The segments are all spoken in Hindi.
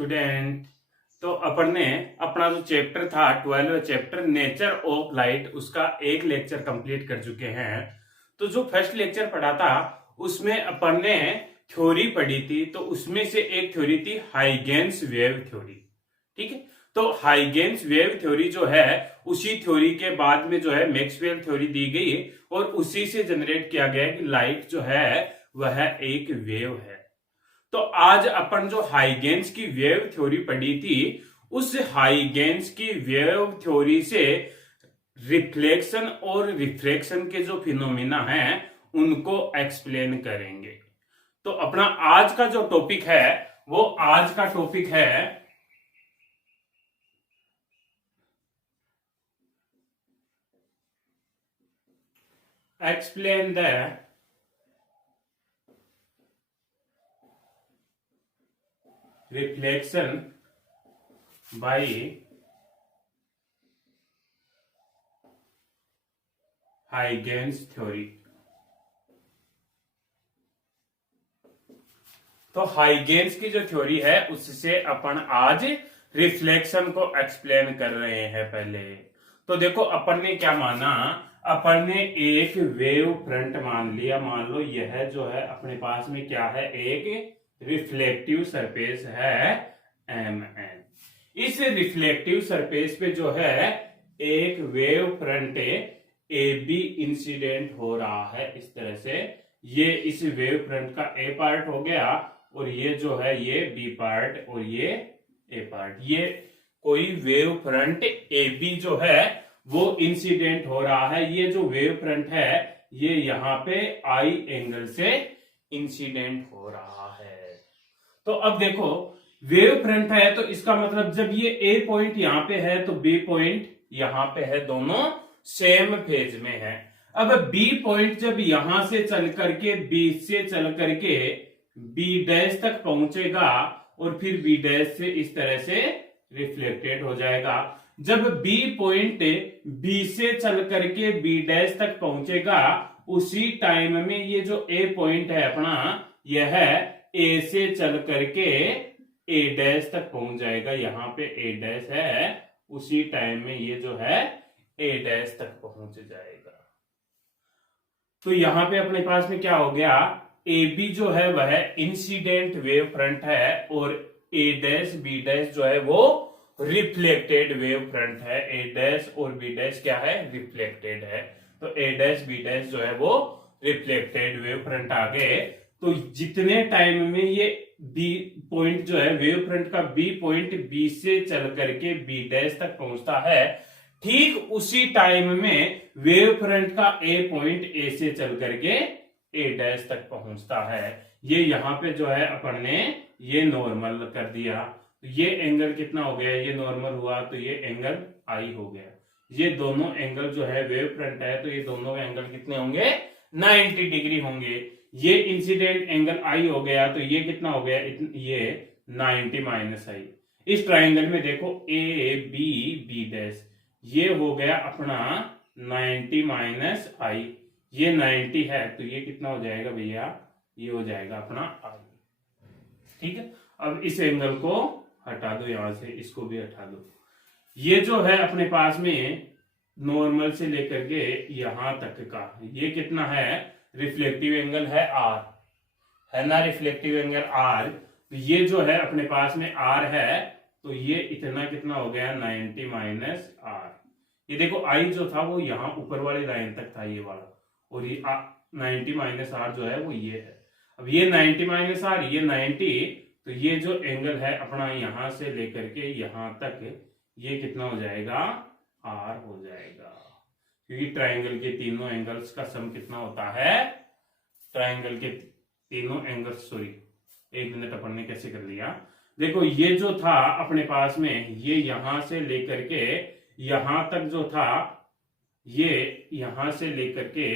स्टूडेंट। तो अपन ने अपना जो चैप्टर था 12 चैप्टर नेचर ऑफ लाइट उसका एक लेक्चर कंप्लीट कर चुके हैं। तो जो फर्स्ट लेक्चर पढ़ा था उसमें अपन ने थ्योरी पढ़ी थी। तो उसमें से एक थ्योरी थी हाइगेन्स वेव थ्योरी। ठीक है, तो हाइगेन्स वेव थ्योरी जो है उसी थ्योरी के बाद में जो है मैक्सवेल थ्योरी दी गई और उसी से जनरेट किया गया कि लाइट जो है वह एक वेव है। तो आज अपन जो हाइगेन्स की वेव थ्योरी पढ़ी थी उस हाइगेन्स की वेव थ्योरी से रिफ्लेक्शन और रिफ्रैक्शन के जो फिनोमिना हैं उनको एक्सप्लेन करेंगे। तो अपना आज का जो टॉपिक है वो आज का टॉपिक है explain the reflection by Huygens theory. तो हाइगेन्स की जो थ्योरी है उससे अपन आज रिफ्लेक्शन को एक्सप्लेन कर रहे हैं। पहले तो देखो अपन ने क्या माना, अपन ने एक वेव फ्रंट मान लिया। मान लो यह जो है अपने पास में क्या है, एक रिफ्लेक्टिव सरफेस है MN। इस रिफ्लेक्टिव सरफेस पे जो है एक वेव फ्रंट AB इंसिडेंट हो रहा है। इस तरह से ये इस वेव फ्रंट का A पार्ट हो गया और ये जो है ये B पार्ट और ये A पार्ट। ये कोई वेव फ्रंट AB जो है वो इंसिडेंट हो रहा है। ये जो वेव फ्रंट है ये यहाँ पे I एंगल से इंसिडेंट हो रहा है। तो अब देखो वेव फ्रंट है तो इसका मतलब जब ये A पॉइंट यहाँ पे है तो B पॉइंट यहाँ पे है, दोनों सेम फेज में है। अब B पॉइंट जब यहां से चल करके B से चल करके B डैश तक पहुंचेगा और फिर B डैश से इस तरह से रिफ्लेक्टेड हो जाएगा। जब B पॉइंट B से चल करके B डैश तक पहुंचेगा उसी टाइम में ये जो A पॉइंट है अपना यह A से चल करके A डैश तक पहुंच जाएगा। यहाँ पे A डैश है, उसी टाइम में ये जो है A डैश तक पहुंच जाएगा। तो यहां पे अपने पास में क्या हो गया, AB जो है वह इंसिडेंट वेव फ्रंट है और A डैश B डैश जो है वो रिफ्लेक्टेड वेव फ्रंट है। A डैश और B डैश क्या है, रिफ्लेक्टेड है। तो A डैश B डैश जो है वो रिफ्लेक्टेड वेव फ्रंट आ गए। तो जितने टाइम में ये B पॉइंट जो है वेव फ्रंट का B पॉइंट B से चल करके B डैश तक पहुंचता है, ठीक उसी टाइम में वेव फ्रंट का A पॉइंट A से चल करके A डैश तक पहुंचता है। ये यहां पे जो है अपन ने ये नॉर्मल कर दिया। तो ये एंगल कितना हो गया, ये नॉर्मल हुआ तो ये एंगल I हो गया। ये दोनों एंगल जो है वेव फ्रंट है तो ये दोनों एंगल कितने होंगे, 90 डिग्री होंगे। ये इंसिडेंट एंगल I हो गया तो ये कितना हो गया, ये 90 माइनस I। इस ट्राइंगल में देखो AB डैश ये हो गया अपना 90 माइनस I। ये 90 है तो ये कितना हो जाएगा भैया, ये हो जाएगा अपना I। ठीक है, अब इस एंगल को हटा दो, यहां से इसको भी हटा दो। ये जो है अपने पास में नॉर्मल से लेकर के यहां तक का ये कितना है, रिफ्लेक्टिव एंगल है R, है ना, रिफ्लेक्टिव एंगल R। तो ये जो है अपने पास में R है तो ये इतना कितना हो गया, 90 माइनस R। ये देखो I जो था वो यहाँ ऊपर वाली लाइन तक था ये वाला, और ये 90 माइनस R जो है वो ये है। अब ये 90 माइनस R, ये 90, तो ये जो एंगल है अपना यहां से लेकर के यहां तक ये कितना हो जाएगा, R हो जाएगा। क्योंकि ट्राइंगल के तीनों एंगल्स का सम कितना होता है, ट्राइंगल के तीनों एंगल्स, सॉरी एक मिनट अपन ने कैसे कर लिया, देखो ये जो था अपने पास में ये यहां से लेकर के यहां तक जो था, ये यहां से लेकर के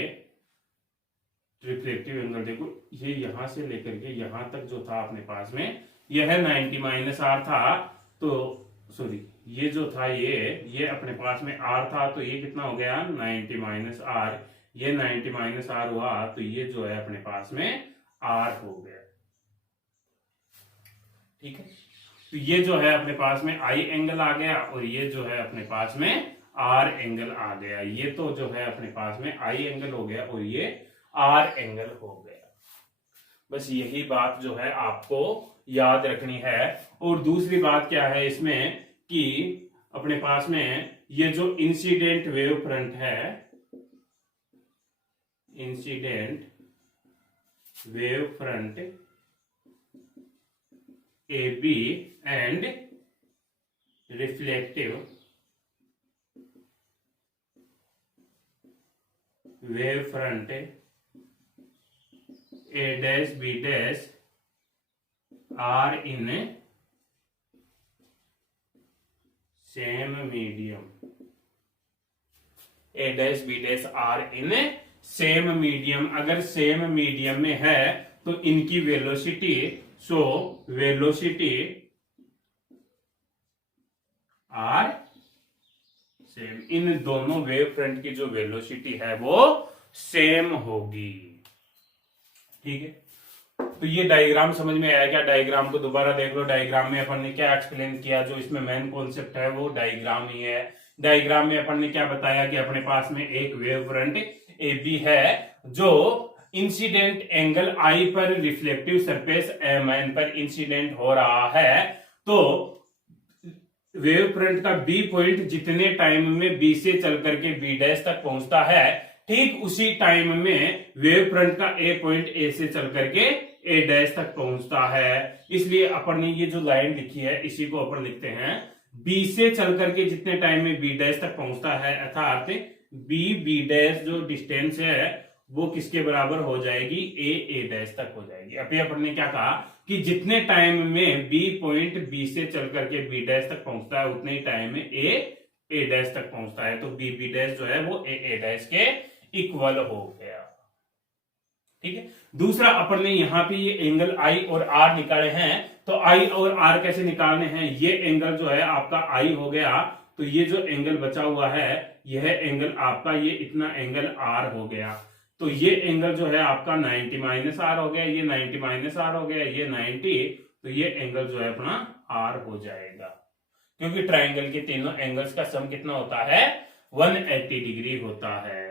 रिफ्लेक्टिव एंगल देखो ये यहां से लेकर के यहां तक जो था अपने पास में यह 90 माइनस R था। तो सॉरी ये जो था ये अपने पास में R था तो ये कितना हो गया, 90 माइनस R। ये 90 माइनस R हुआ तो ये जो है अपने पास में R हो गया। ठीक है, तो ये जो है अपने पास में आई एंगल आ गया और ये जो है अपने पास में आर एंगल आ गया। ये तो जो है अपने पास में आई एंगल हो गया और ये आर एंगल हो गया। बस यही बात जो है आपको याद रखनी है। और दूसरी बात क्या है इसमें कि अपने पास में ये जो इंसिडेंट वेव फ्रंट है, incident wave front A B and reflective wave front A dash B dash are in same medium, A dash B dash are in same medium. अगर सेम मीडियम में है तो इनकी velocity, so velocity are same, इन दोनों वेव फ्रंट की जो वेलोसिटी है वो सेम होगी। ठीक है, तो ये डायग्राम समझ में आया क्या? डायग्राम को दोबारा देख लो। डायग्राम में अपन ने क्या एक्सप्लेन किया, जो इसमें मेन कॉन्सेप्ट है वो डायग्राम ही है। डायग्राम में अपन ने क्या बताया कि अपने पास में एक वेव फ्रंट ए बी है जो इंसिडेंट एंगल आई पर रिफ्लेक्टिव सरफेस एम एन पर इंसिडेंट हो रहा है। तो वेव फ्रंट का बी पॉइंट जितने टाइम में बी से चल करके बी डैश तक पहुंचता है, ठीक उसी टाइम में वेव फ्रंट का ए पॉइंट ए से चल करके ए डैश तक पहुंचता है। इसलिए अपन ने ये जो लाइन लिखी है इसी को अपन लिखते हैं बी से चल करके जितने टाइम में बी डैश तक पहुंचता है, अर्थात बी डैश जो डिस्टेंस है वो किसके बराबर हो जाएगी, ए डैश तक हो जाएगी। अभी अपन ने क्या कहा कि जितने टाइम में बी पॉइंट बी से चल करके बी डैश तक पहुंचता है उतने ही टाइम में ए डैश तक पहुंचता है। तो बी डैश जो है वो ए डैश के इक्वल हो गया। ठीक है, दूसरा अपन ने यहां पे ये एंगल आई और आर निकाले हैं। तो आई और आर कैसे निकालने हैं? ये एंगल जो है आपका आई हो गया, तो ये जो एंगल बचा हुआ है यह एंगल आपका, ये इतना एंगल आर हो गया। तो ये एंगल जो है आपका 90 माइनस आर हो गया, ये 90 माइनस आर हो गया, ये 90, तो ये एंगल जो है अपना आर हो जाएगा। क्योंकि ट्राइंगल के तीनों एंगल्स का सम कितना होता है, 180 डिग्री होता है।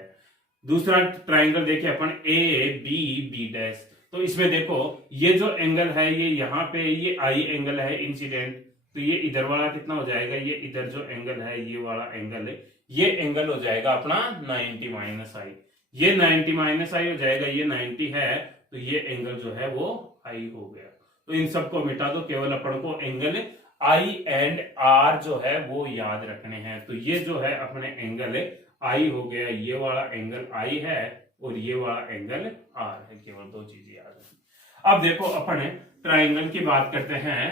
दूसरा ट्राइंगल देखिए अपन ए बी बी डैश, तो इसमें देखो ये जो एंगल है ये यहाँ पे ये आई एंगल है इंसिडेंट, तो ये इधर वाला कितना हो जाएगा, ये इधर जो एंगल है ये वाला एंगल है, ये एंगल हो जाएगा अपना 90 माइनस आई, ये 90 माइनस आई हो जाएगा, ये 90 है, तो ये एंगल जो है वो आई हो गया। तो इन सबको मिटा दो, केवल अपन को एंगल आई एंड आर जो है वो याद रखने हैं। तो ये जो है अपने एंगल आई हो गया, ये वाला एंगल आई है और ये वाला एंगल आर है, केवल दो चीजें याद रखनी। अब देखो अपन ट्राइंगल की बात करते हैं।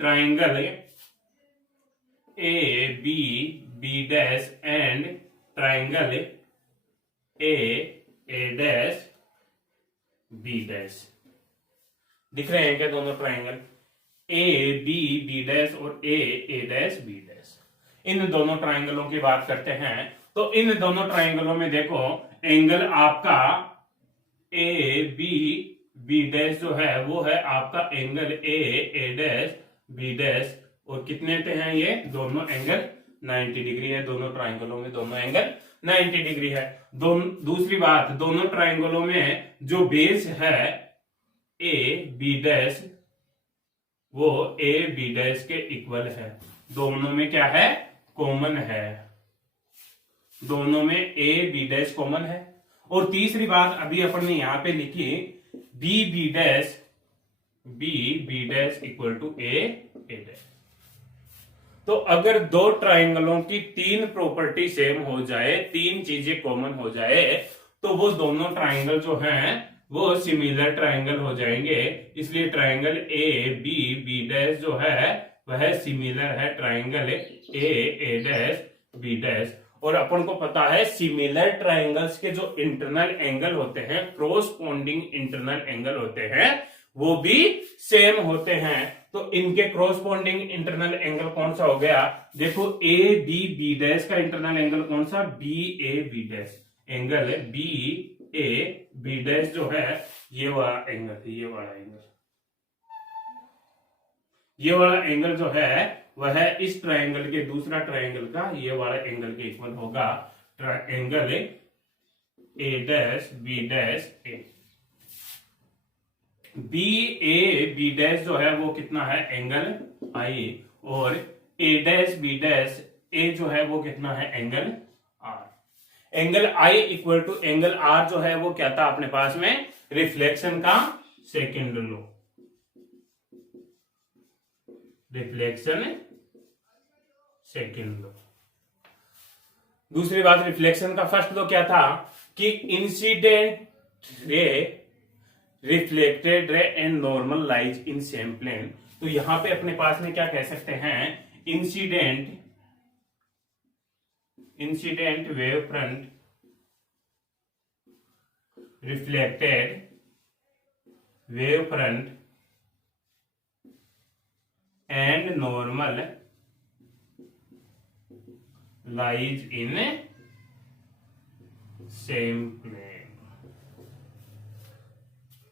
Triangle A B B dash and triangle A dash B dash, दिख रहे हैं क्या दोनों triangle? A B B dash और ए डैश बी डैश, इन दोनों ट्राइंगलों की बात करते हैं। तो इन दोनों ट्राइंगलों में देखो एंगल आपका ए बी बी डैश जो है वो है आपका angle A dash B dash, और कितने पे हैं ये दोनों एंगल 90 डिग्री है। दोनों ट्राइंगलों में दोनों एंगल 90 डिग्री है। दूसरी बात, दोनों ट्राइंगलों में जो बेस है ए बी डैश वो ए बी डैश के इक्वल है। दोनों में क्या है, कॉमन है, दोनों में ए बी डैश कॉमन है। और तीसरी बात अभी अपन ने यहां पे लिखी B B dash equal to A dash. तो अगर दो ट्राइंगलों की तीन प्रॉपर्टी सेम हो जाए, तीन चीजें कॉमन हो जाए, तो वो दोनों ट्राइंगल जो हैं वो सिमिलर ट्राइंगल हो जाएंगे। इसलिए ट्राइंगल ए बी डैश जो है वह सिमिलर है triangle A dash B dash. और अपन को पता है सिमिलर ट्राइंगल्स के जो इंटरनल एंगल होते हैं, क्रोस्पोंडिंग इंटरनल एंगल होते हैं, वो भी सेम होते हैं। तो इनके क्रोस्पोंडिंग इंटरनल एंगल कौन सा हो गया, देखो ए बी डैश का इंटरनल एंगल कौन सा, B A B dash, angle B A B dash जो है ये वाला एंगल है, ये वाला एंगल। ये वाला एंगल जो है वह है इस ट्रायंगल के दूसरा ट्रायंगल का ये वाला एंगल के इक्वल होगा। Angle A dash B dash A. B dash जो है वो कितना है एंगल आई, और A dash B dash A जो है वो कितना है angle R. Angle I equal to angle R जो है वो क्या था अपने पास में रिफ्लेक्शन का second law. Reflection second law. दूसरी बात रिफ्लेक्शन का फर्स्ट लॉ क्या था कि incident ray, reflected ray and normal lies in same plane. तो यहां पे अपने पास में क्या कह सकते हैं incident wave front, reflected wave front and normal lies in same plane.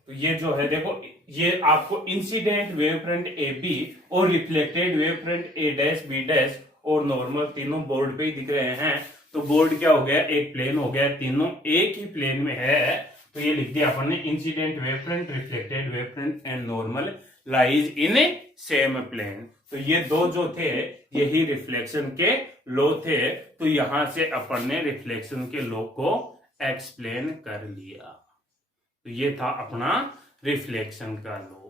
तो ये जो है देखो, ये आपको incident wave front A B और reflected wave front A dash B dash और नॉर्मल तीनों बोर्ड पे ही दिख रहे हैं। तो बोर्ड क्या हो गया, एक प्लेन हो गया, तीनों एक ही प्लेन में है। तो ये लिख दिया अपन ने incident wave front, reflected wave front and normal lies in same plane. तो ये दो जो थे यही रिफ्लेक्शन के लॉ थे। तो यहां से अपन ने रिफ्लेक्शन के लॉ को एक्सप्लेन कर लिया। तो ये था अपना रिफ्लेक्शन का लॉ।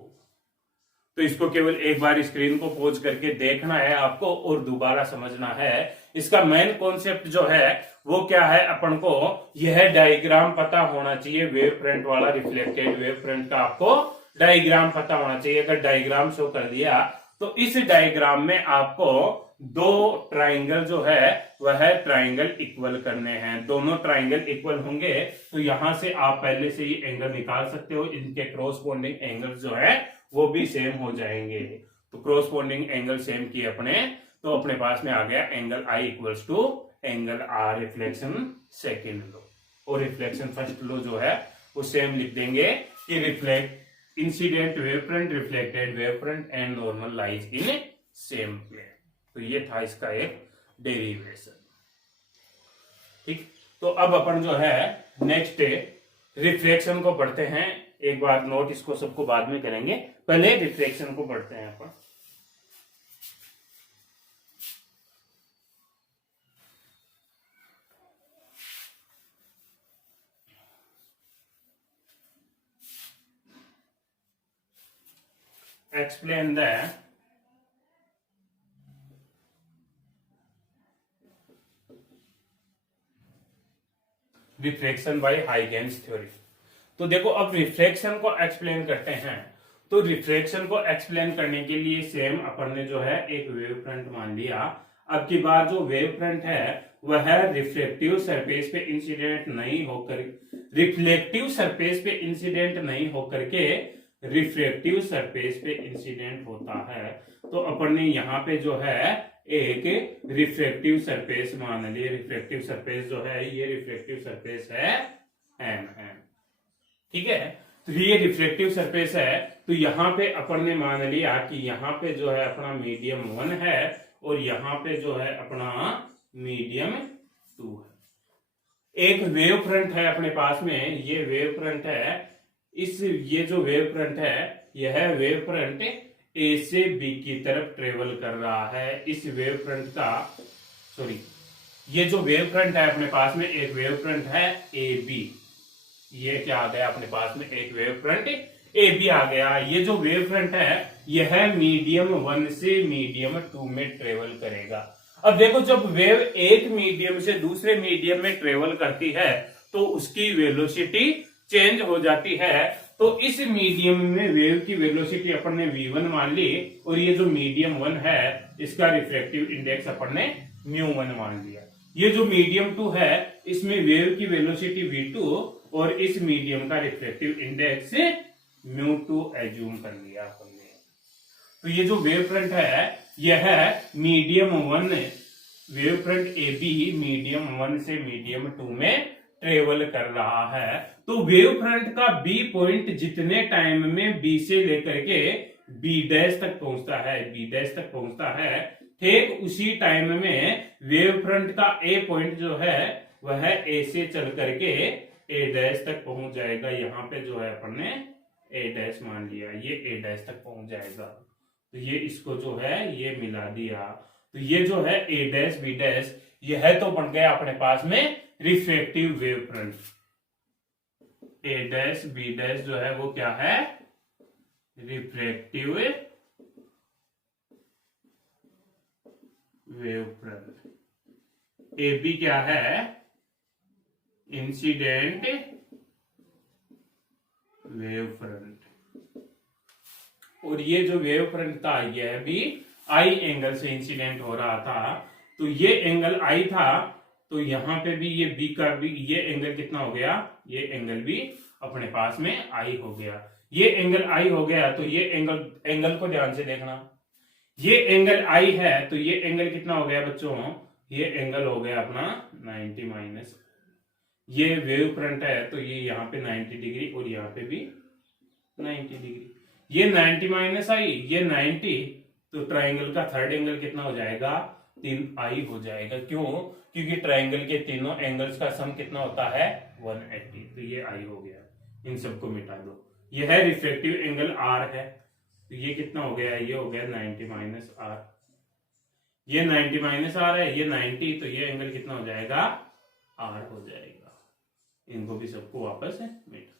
तो इसको केवल एक बार स्क्रीन को पॉज करके देखना है आपको और दोबारा समझना है। इसका मेन कॉन्सेप्ट जो है वो क्या है, अपन को यह डायग्राम पता होना चाहिए वेव फ्रंट वाला, रिफ्लेक्टेड वेव फ्रंट का आपको डायग्राम पता होना चाहिए। अगर डायग्राम शो कर दिया तो इस डायग्राम में आपको दो ट्राइंगल जो है वह ट्राइंगल इक्वल करने हैं। दोनों ट्राइंगल इक्वल होंगे तो यहां से आप पहले से ही एंगल निकाल सकते हो। इनके क्रॉसपोंडिंग एंगल जो है वो भी सेम हो जाएंगे। तो क्रॉसपोंडिंग एंगल सेम किए अपने, तो अपने पास में आ गया angle i equals to angle r, reflection second law. और रिफ्लेक्शन फर्स्ट लॉ जो है वो सेम लिख देंगे कि reflect incident wave front, reflected wave front and normal lies in same plane. तो ये था इसका एक डेरिवेशन। ठीक, तो अब अपन जो है नेक्स्ट रिफ्लेक्शन को पढ़ते हैं। एक बार नोट इसको सबको बाद में करेंगे, पहले रिफ्लेक्शन को पढ़ते हैं अपन। Explain the reflection by Huygens theory. तो देखो अब रिफ्लेक्शन को एक्सप्लेन करते हैं। तो रिफ्लेक्शन को एक्सप्लेन करने के लिए सेम अपन ने जो है एक वेव फ्रंट मान लिया। अब की बार जो वेव फ्रंट है वह रिफ्लेक्टिव सरफेस पे इंसिडेंट नहीं होकर, रिफ्लेक्टिव सरफेस पे इंसिडेंट नहीं होकर के रिफ्लेक्टिव सरफेस पे इंसिडेंट होता है। तो अपन ने यहाँ पे जो है एक रिफ्लेक्टिव सरफेस मान ली। रिफ्लेक्टिव सरफेस जो है ये रिफ्लेक्टिव सरफेस है एम। ठीक है, तो ये रिफ्लेक्टिव सरफेस है। तो यहाँ पे अपन ने मान लिया कि यहाँ पे जो है अपना मीडियम 1 है और यहाँ पे जो है अपना मीडियम 2 है। एक वेव फ्रंट है अपने पास में, ये वेव फ्रंट है। ये जो वेव फ्रंट है यह वेव फ्रंट ए से बी की तरफ ट्रेवल कर रहा है। इस वेव फ्रंट का ये जो वेव फ्रंट है अपने पास में एक वेव फ्रंट है ए बी। ये क्या आ गया अपने पास में एक वेव फ्रंट ए बी आ गया। ये जो वेव फ्रंट है यह मीडियम 1 से मीडियम 2 में ट्रेवल करेगा। अब देखो जब वेव एक मीडियम से दूसरे मीडियम में ट्रेवल करती है तो उसकी वेलोसिटी चेंज हो जाती है। तो इस मीडियम में वेव की वेलोसिटी अपन ने v1 मान ली और ये जो मीडियम 1 है इसका रिफ्रैक्टिव इंडेक्स अपन ने μ1 मान लिया। ये जो मीडियम 2 है इसमें वेव की वेलोसिटी v2 और इस मीडियम का रिफ्रैक्टिव इंडेक्स μ2 एज्यूम कर लिया अपन ने। तो ये जो वेव फ्रंट है यह medium 1 wave front A B medium 1 से मीडियम 2 में ट्रेवल कर रहा है। तो वेव फ्रंट का बी पॉइंट जितने टाइम में बी से लेकर के बी डैश तक पहुंचता है, बी डैश तक पहुंचता है, ठीक उसी टाइम में वेव फ्रंट का ए पॉइंट जो है वह ए से चल करके ए डैश तक पहुंच जाएगा। यहाँ पे जो है अपन ने ए डैश मान लिया, ये ए डैश तक पहुंच जाएगा, तो ये इसको जो है ये मिला दिया, तो ये जो है ए डैश बी डैश ये है तो बन गया अपने पास में reflective wave front. A dash B dash जो है वो क्या है, reflective wave front. A B क्या है, इंसिडेंट वेव फ्रंट। और ये जो वेव फ्रंट था यह भी आई एंगल से इंसिडेंट हो रहा था, तो ये एंगल आई था, तो यहां पे भी ये बी का भी ये एंगल कितना हो गया, ये एंगल भी अपने पास में आई हो गया। ये एंगल आई हो गया तो ये एंगल को ध्यान से देखना, ये एंगल आई है तो ये एंगल कितना हो गया बच्चों, ये एंगल हो गया अपना 90 माइनस, ये वेव फ्रंट है तो ये यहाँ पे 90 डिग्री और यहाँ पे भी 90 डिग्री, ये 90 माइनस आई, ये 90, तो ट्राइंगल का थर्ड एंगल कितना हो जाएगा, 3i हो जाएगा। क्यों, क्योंकि ट्राइंगल के तीनों एंगल्स का सम कितना होता है 180, तो ये i हो गया, इन सबको मिटा दो। ये है रिफ्लेक्टिव एंगल r है, तो ये कितना हो गया, ये हो गया 90 माइनस r, ये 90 माइनस r है, ये 90, तो ये एंगल कितना हो जाएगा r हो जाएगा। इनको भी सबको वापस है मिटा,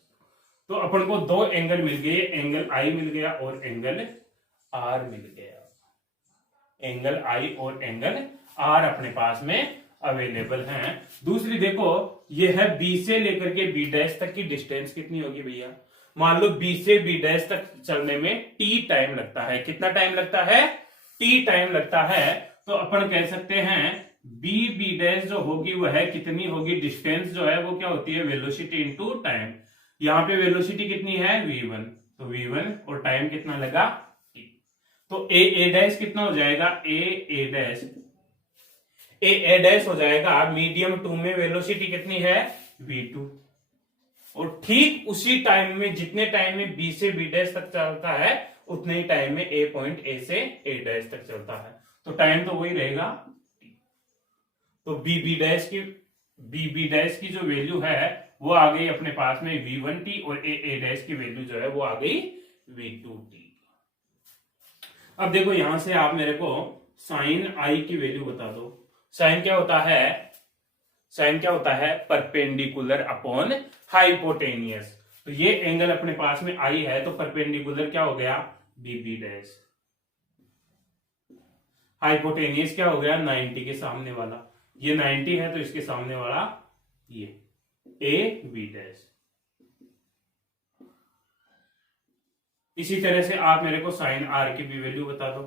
तो अपन को दो एंगल मिल गए, एंगल I मिल गया और एंगल R मिल गया, एंगल I और एंगल R अपने पास में अवेलेबल हैं। दूसरी देखो, ये है B से लेकर के B डैश तक की डिस्टेंस कितनी होगी भैया, मान लो B से B डैश तक चलने में T टाइम लगता है, कितना टाइम लगता है, T टाइम लगता है, तो अपन कह सकते हैं B डैश जो होगी वह कितनी होगी, डिस्टेंस जो है वो क्या होती है, वेलोसिटी इनटू टाइम। यहाँ पे वेलोसिटी कितनी है v1, तो v1 और टाइम कितना लगा t, तो a डैश कितना हो जाएगा, a डैश हो जाएगा, मीडियम 2 में वेलोसिटी कितनी है v2, और ठीक उसी टाइम में जितने टाइम में b से b डैश तक चलता है उतने ही टाइम में a पॉइंट a से a डैश तक चलता है, तो टाइम तो वही रहेगा t। तो b डैश की जो वैल्यू है वो आ गई अपने पास में v1t और a डैश की वैल्यू जो है वो आ गई v2t। अब देखो यहां से आप मेरे को साइन i की वैल्यू बता दो। साइन क्या होता है, साइन क्या होता है, परपेंडिकुलर अपॉन हाइपोटेनियस, तो ये एंगल अपने पास में i है तो परपेंडिकुलर क्या हो गया bb डैश, हाइपोटेनियस क्या हो गया 90 के सामने वाला, ये 90 है तो इसके सामने वाला ये a b डैश। इसी तरह से आप मेरे को साइन r की भी वैल्यू बता दो।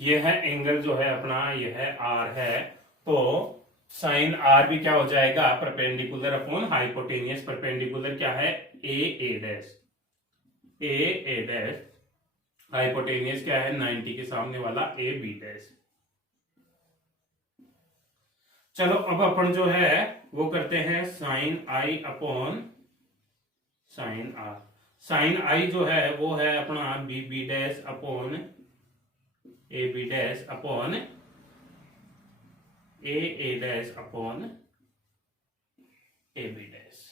ये है एंगल जो है अपना, ये है r है, तो साइन r भी क्या हो जाएगा परपेंडिकुलर अपॉन हाइपोटेनियस, परपेंडिकुलर क्या है a dash, a dash, hypotenuse क्या है 90 के सामने वाला a b डैश। चलो अब अपन जो है वो करते हैं sine i upon sine r। Sine i जो है वो है अपना b dash upon a b dash upon a dash upon a b dash.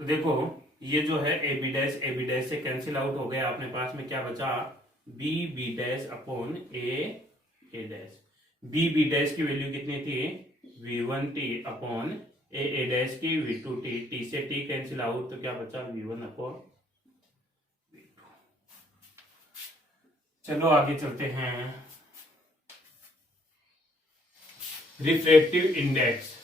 तो देखो ये जो है a b डैश से कैंसिल आउट हो गया, अपने पास में क्या बचा b dash upon a dash. b dash की वैल्यू कितनी थी v1t अपॉन a डैश की v2t, t से t कैंसिल आउट तो क्या बचा v1 अपॉन v2। चलो आगे चलते हैं, रिफ्रैक्टिव इंडेक्स।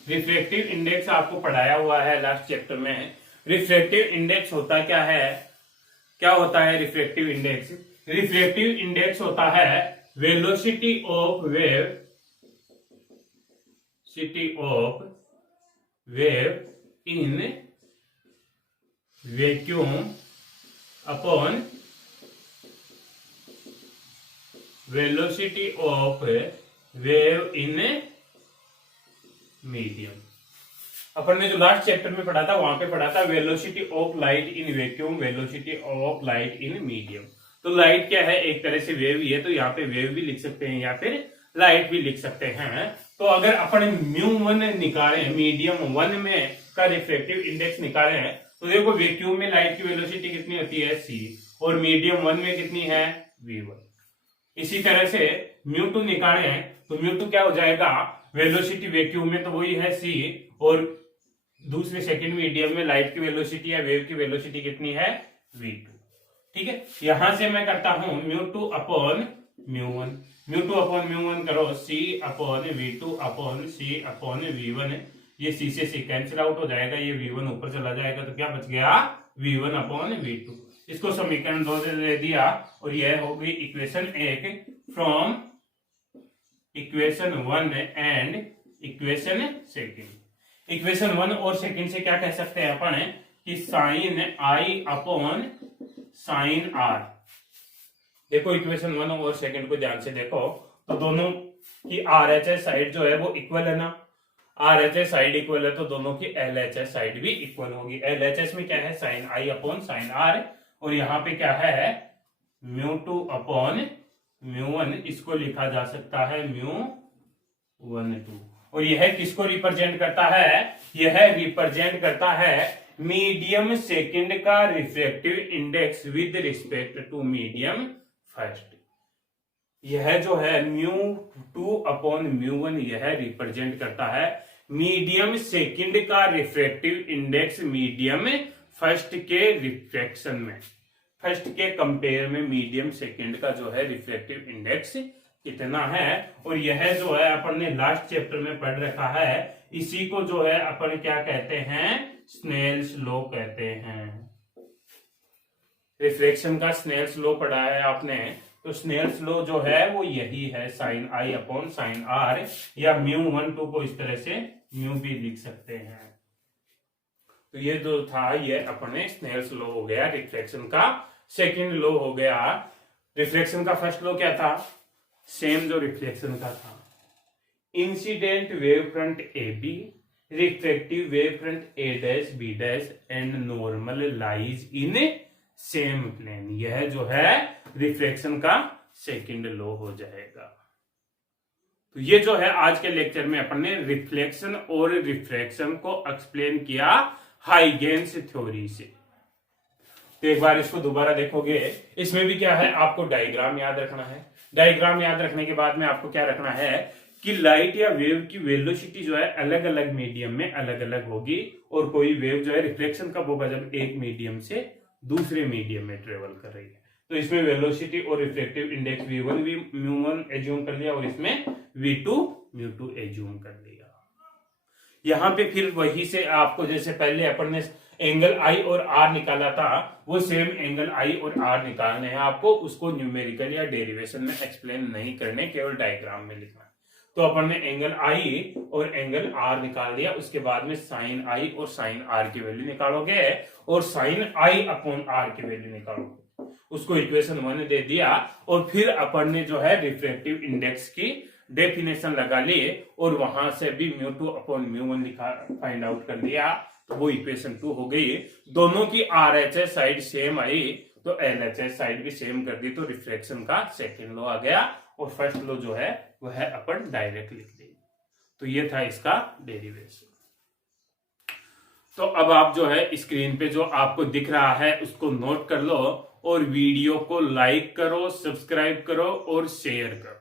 रिफ्रैक्टिव इंडेक्स आपको पढ़ाया हुआ है लास्ट चैप्टर में। रिफ्रैक्टिव इंडेक्स होता क्या है, क्या होता है रिफ्रैक्टिव इंडेक्स, रिफ्रैक्टिव इंडेक्स होता है velocity of wave, city of wave in vacuum upon velocity of wave in medium. अपन ने जो लास्ट चैप्टर में पढ़ा था वहां पे पढ़ा था velocity of light in vacuum, velocity of light in medium. तो लाइट क्या है, एक तरह से वेव ही है, तो यहाँ पे वेव भी लिख सकते हैं या फिर लाइट भी लिख सकते हैं। तो अगर अपन μ1 निकालें, मीडियम 1 में का रिफ्रैक्टिव इंडेक्स निकालें, तो देखो वैक्यूम में लाइट की वेलोसिटी कितनी होती है c, और मीडियम 1 में कितनी है v1। इसी तरह से μ2 निकालें तो μ2 क्या हो जाएगा, वेलोसिटी वैक्यूम में तो वही है c, और दूसरे सेकंड मीडियम में लाइट की वेलोसिटी या वेव की वेलोसिटी कितनी है v2। ठीक है, यहां से मैं करता हूं μ2 अपॉन μ1, μ2 अपॉन μ1 करो c upon v2 upon c upon v1, ये c से c कैंसिल आउट हो जाएगा, ये v1 ऊपर चला जाएगा, तो क्या बच गया v1 अपॉन v2। इसको समीकरण 2 दे दिया, और यह हो गई equation 1 from equation 1 and equation 2। Equation 1 और 2 से क्या कह सकते हैं अपन कि sine i upon sine r। देखो इक्वेशन 1 और 2 को ध्यान से देखो, तो दोनों की RHS साइड जो है वो इक्वल है ना, RHS साइड इक्वल है तो दोनों की LHS साइड भी इक्वल होगी। LHS में क्या है sine i upon sine r, और यहाँ पे क्या है μ2 अपॉन μ1, इसको लिखा जा सकता है μ12। और यह किसको रिप्रेजेंट करता है, यह रिप्रेजेंट करता है मीडियम सेकंड का refractive index with respect to medium first. यह जो है μ2 अपॉन μ1 यह रिप्रेजेंट करता है मीडियम सेकंड का रिफ्रैक्टिव इंडेक्स मीडियम फर्स्ट के रिफ्रैक्शन में, फर्स्ट के कंपेयर में मीडियम सेकंड का जो है रिफ्रैक्टिव इंडेक्स कितना है। और यह जो है अपन ने लास्ट चैप्टर में पढ़ रखा है, इसी को जो है अपन क्या कहते हैं, स्नेल्स लॉ कहते हैं। रिफ्रैक्शन का स्नेल्स लॉ पढ़ा है आपने, तो स्नेल्स लॉ जो है वो यही है sine i upon sine r, या μ12 को इस तरह से म्यू भी लिख सकते हैं। तो ये जो था ये अपने स्नेल्स लॉ हो गया रिफ्रैक्शन का, सेकंड लॉ हो गया। रिफ्लेक्शन का फर्स्ट लॉ क्या था, सेम जो रिफ्लेक्शन का था, incident wave front A B, refractive wave front A dash B dash and normal lies in same plane. यह जो है रिफ्लेक्शन का सेकंड लॉ हो जाएगा। तो ये जो है आज के लेक्चर में अपन ने रिफ्लेक्शन और रिफ्रैक्शन को एक्सप्लेन किया हाइगेन्स थ्योरी से। तो एक बार इसको दोबारा देखोगे, इसमें भी क्या है, आपको डायग्राम याद रखना है। डायग्राम याद रखने के बाद में आपको क्या रखना है कि लाइट या वेव की वेलोसिटी जो है अलग अलग मीडियम में अलग अलग होगी, और कोई वेव जो है रिफ्लेक्शन कब होगा, जब एक मीडियम से दूसरे मीडियम में ट्रेवल कर रही है। तो इसमें वेलोसिटी और रिफ्रैक्टिव इंडेक्स v1 μ1 एज्यूम कर लिया, और इसमें v2 μ2 एज्यूम कर लिया। यहां पे फिर वही से आपको जैसे पहले अपन ने एंगल I और R निकाला था, वो सेम एंगल I और R निकालने हैं आपको, उसको न्यूमेरिकल या डेरिवेशन में एक्सप्लेन नहीं करने, केवल डायग्राम में लिखना। तो अपन ने एंगल I और एंगल R निकाल लिया, उसके बाद में साइन I और साइन R की वैल्यू निकालोगे, और साइन I अपॉन R की वैल्यू निकालोगे, उसको इक्वेशन 1 दे दिया। और फिर अपन ने जो है रिफ्रैक्टिव इंडेक्स की डेफिनेशन लगा ली, और वहां से भी μ2 अपॉन μ1 लिखा फाइंड आउट कर लिया, तो वो इक्वेशन 2 हो गई। दोनों की RHS साइड सेम आई, तो LHS साइड भी सेम कर दी, तो रिफ्रैक्शन का सेकंड लॉ आ गया, और फर्स्ट लॉ जो है वह अपन डायरेक्ट लिख देंगे। तो ये था इसका डेरिवेशन। तो अब आप जो है स्क्रीन पे जो आपको दिख रहा है उसको नोट कर लो, और वीडियो को लाइक करो, सब्सक्राइब करो और शेयर करो।